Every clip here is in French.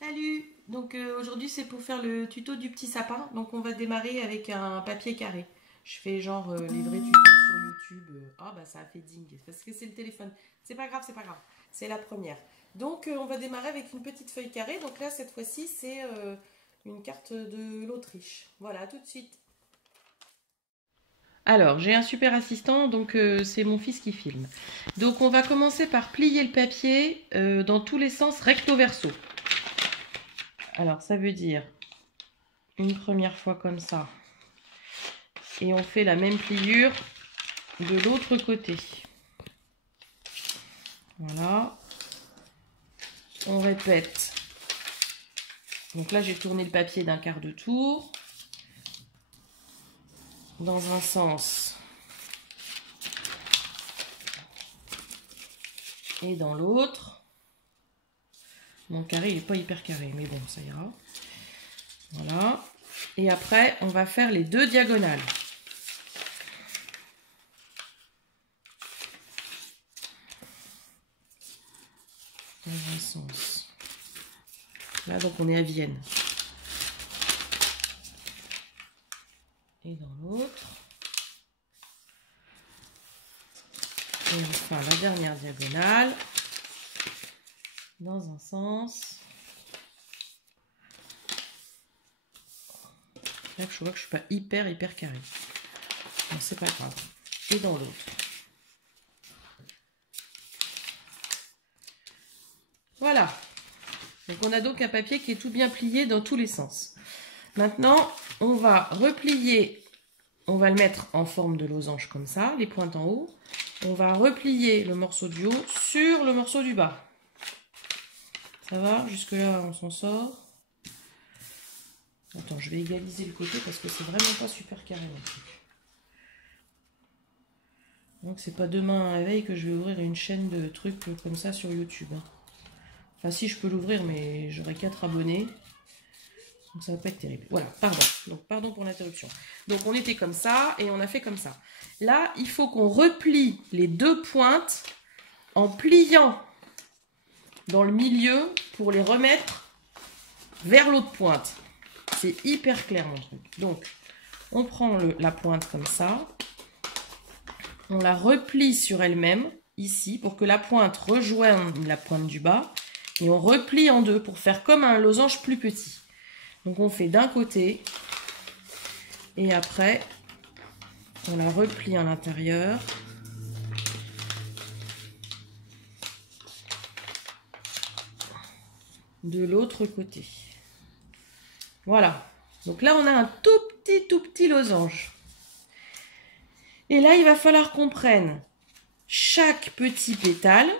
Salut! Donc aujourd'hui c'est pour faire le tuto du petit sapin. Donc on va démarrer avec un papier carré. Je fais genre les vrais tutos sur YouTube. Ah bah ça a fait ding parce que c'est le téléphone. C'est pas grave, c'est pas grave. C'est la première. Donc on va démarrer avec une petite feuille carrée. Donc là cette fois-ci c'est une carte de l'Autriche. Voilà, à tout de suite. Alors j'ai un super assistant, donc c'est mon fils qui filme. Donc on va commencer par plier le papier dans tous les sens recto verso. Alors ça veut dire une première fois comme ça. Et on fait la même pliure de l'autre côté. Voilà. On répète. Donc là, j'ai tourné le papier d'un quart de tour. Dans un sens. Et dans l'autre. Mon carré, il n'est pas hyper carré, mais bon, ça ira. Voilà. Et après, on va faire les deux diagonales. Dans un sens. Là, donc, on est à Vienne. Et dans l'autre. Et enfin, la dernière diagonale. Dans un sens. Là, je vois que je suis pas hyper carré. Bon, c'est pas grave. Et dans l'autre. Voilà. Donc on a donc un papier qui est tout bien plié dans tous les sens. Maintenant, on va replier, on va le mettre en forme de losange comme ça, les pointes en haut. On va replier le morceau du haut sur le morceau du bas. Ça va? Jusque-là, on s'en sort. Attends, je vais égaliser le côté parce que c'est vraiment pas super carré mon truc. Donc c'est pas demain à la veille que je vais ouvrir une chaîne de trucs comme ça sur YouTube. Enfin si, je peux l'ouvrir, mais j'aurai 4 abonnés. Donc ça va pas être terrible. Voilà, pardon. Donc pardon pour l'interruption. Donc on était comme ça et on a fait comme ça. Là, il faut qu'on replie les deux pointes en pliant dans le milieu pour les remettre vers l'autre pointe. C'est hyper clair mon truc. Donc on prend la pointe comme ça. On la replie sur elle-même ici pour que la pointe rejoigne la pointe du bas. Et on replie en deux pour faire comme un losange plus petit. Donc on fait d'un côté et après on la replie à l'intérieur. De l'autre côté. Voilà. Donc là on a un tout petit losange. Et là il va falloir qu'on prenne chaque petit pétale.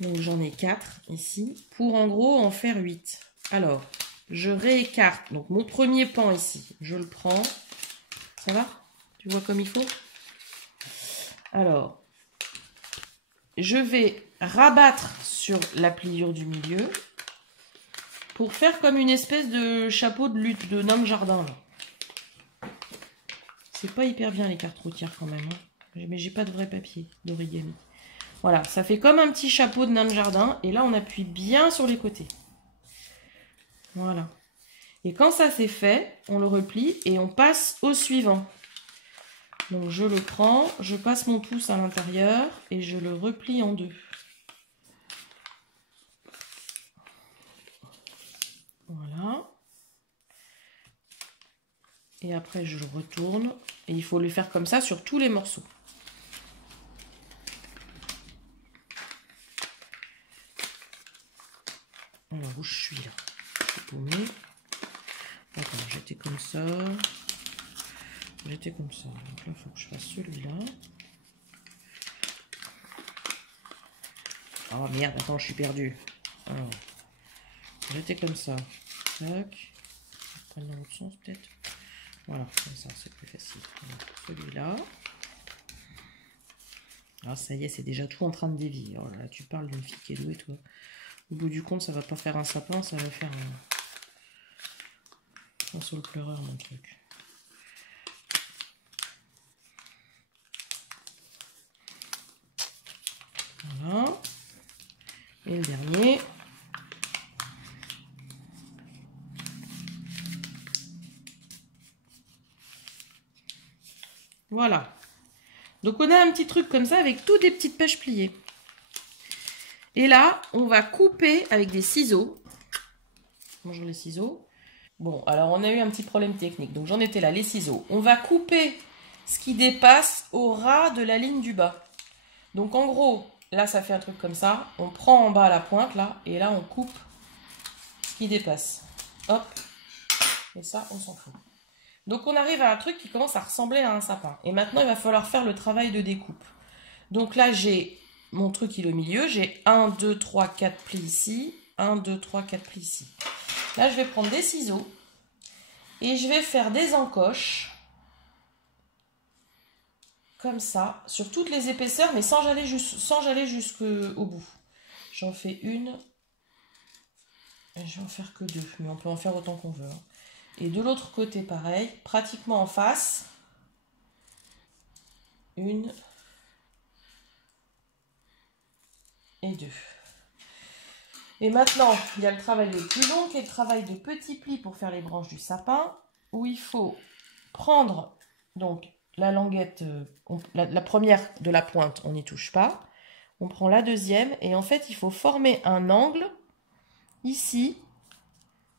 Donc j'en ai 4 ici. Pour en gros en faire 8. Alors je réécarte. Donc mon premier pan ici. Je le prends. Ça va? Tu vois comme il faut? Alors, je vais rabattre sur la pliure du milieu pour faire comme une espèce de chapeau de lutte de nain de jardin. C'est pas hyper bien les cartes routières quand même. Hein. Mais j'ai pas de vrai papier d'origami. Voilà, ça fait comme un petit chapeau de nain de jardin. Et là, on appuie bien sur les côtés. Voilà. Et quand ça c'est fait, on le replie et on passe au suivant. Donc je le prends, je passe mon pouce à l'intérieur et je le replie en deux. Voilà. Et après je le retourne. Et il faut le faire comme ça sur tous les morceaux. Alors où je suis là? Je suis paumée. Attends, j'étais comme ça. J'étais comme ça. Donc là, il faut que je fasse celui-là. Oh merde, attends, je suis perdue. Alors, j'étais comme ça. Tac. Je prends dans l'autre sens peut-être. Voilà, comme ça, c'est plus facile. Celui-là. Ah, ça y est, c'est déjà tout en train de dévier. Oh là là, tu parles d'une fille qui est douée, toi. Au bout du compte, ça va pas faire un sapin, ça va faire un sur le pleureur, mon truc. Voilà. Et le dernier. Voilà. Donc on a un petit truc comme ça avec toutes des petites pêches pliées. Et là, on va couper avec des ciseaux. Bonjour les ciseaux. Bon, alors on a eu un petit problème technique, donc j'en étais là, les ciseaux. On va couper ce qui dépasse au ras de la ligne du bas. Donc en gros, là ça fait un truc comme ça. On prend en bas la pointe là, et là on coupe ce qui dépasse. Hop. Et ça, on s'en fout. Donc on arrive à un truc qui commence à ressembler à un sapin. Et maintenant, il va falloir faire le travail de découpe. Donc là, j'ai mon truc, il est au milieu. J'ai 1, 2, 3, 4 plis ici. 1, 2, 3, 4 plis ici. Là, je vais prendre des ciseaux. Et je vais faire des encoches. Comme ça. Sur toutes les épaisseurs, mais sans aller jusqu'au bout. J'en fais une. Et je vais en faire que 2. Mais on peut en faire autant qu'on veut. Et de l'autre côté, pareil. Pratiquement en face. 1 et 2. Et maintenant, il y a le travail le plus long qui est le travail de petits plis pour faire les branches du sapin, où il faut prendre donc la languette, la première de la pointe, on n'y touche pas. On prend la deuxième et en fait, il faut former un angle ici.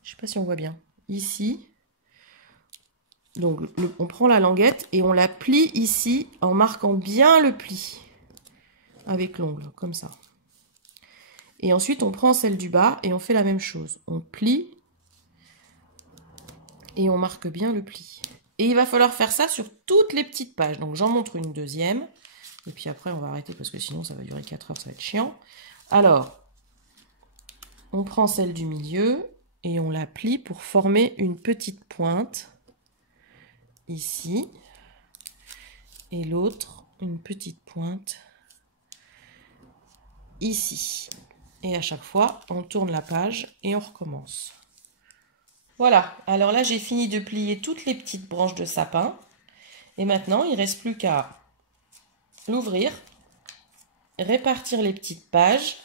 Je ne sais pas si on voit bien. Ici. Donc, on prend la languette et on la plie ici en marquant bien le pli avec l'ongle, comme ça. Et ensuite, on prend celle du bas et on fait la même chose. On plie et on marque bien le pli. Et il va falloir faire ça sur toutes les petites pages. Donc, j'en montre une deuxième. Et puis après, on va arrêter parce que sinon, ça va durer 4 heures, ça va être chiant. Alors, on prend celle du milieu et on la plie pour former une petite pointe. Ici. Et l'autre, une petite pointe. Ici. Et à chaque fois, on tourne la page et on recommence. Voilà, alors là j'ai fini de plier toutes les petites branches de sapin. Et maintenant, il ne reste plus qu'à l'ouvrir, répartir les petites pages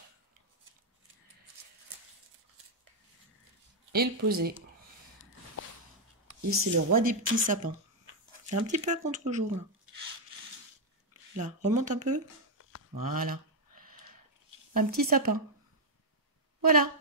et le poser. Ici, le roi des petits sapins. C'est un petit peu à contre-jour là. Là, remonte un peu. Voilà. Un petit sapin. Voilà.